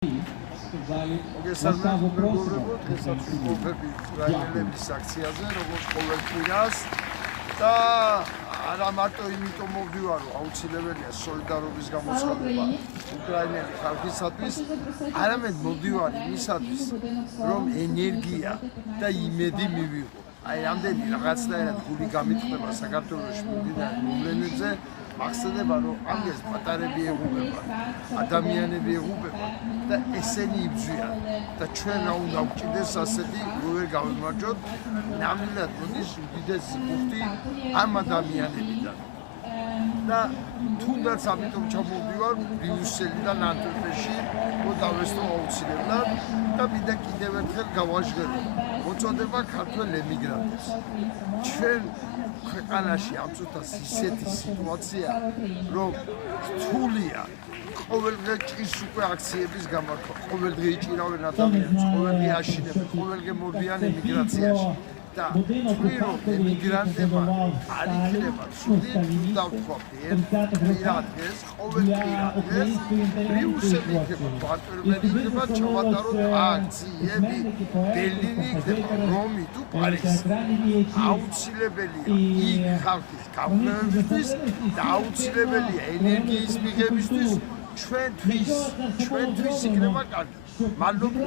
მოგესალმებით მეგობრებო, დღესაც ვიმყოფებით რაიონების აქციაზე, როგორც ყოველ კვირას და არა მარტო იმიტომ მოვდივარ, რომ აუცილებელია სოლიდარობის გამოცხადება უკრაინელი ხალხისათვის, არამედ მოვდივარ იმისათვის, რომ ენერგია და იმედი მივიღო. აი რამდენი რაღაცნაირად გული გამიწვება საქართველოში მიმდინარე მოვლენებზე, მახსენდება, რომ ამას პატარები ეღუპება, ადამიანები ეღუპება და ესენი იბრძვიან და ჩვენ რა უნდა ვჭირდეს ასეთი ვერ გავიმარჯვოთ, ნამდვილად მოდის უდიდესი ბუხტი ამ ადამიანებიდან. და თუნდაც ამიტომ ჩამოვდივარ ბრიუსელიდან ანტვერპენში, მოდავესწრო აუცილებლად და მინდა კიდევ ერთხელ გავაჟღერო მოწოდება ქართველ ემიგრანტებს. ჩვენ ქვეყანაში ამ წუთას ისეთი სიტუაცია, რომ რთულია ყოველდღე ჭირს უკვე აქციების გამართვა, ყოველდღე იჭირავენ ადამიანებს, ყოველდღე აშინებენ, ყოველდღე მოვდიან ემიგრაციაში. და თქვი რომ ემიგრანტებმა არ იქნება ცუდი უნდა ვთქვათ კვირა დღეს ყოველ კვირა დღეს ბრიუსელი იქნება ანტვერპენი იქნება ჩავატაროთ აქციები ბერლინი იქნება რომი თუ პარიზი აუცილებელია იქ ხალხის გამგებლობისთვის და აუცილებელია ენერგიის მიღებისთვის ჩვენთვის იქნება კარგი მადლობა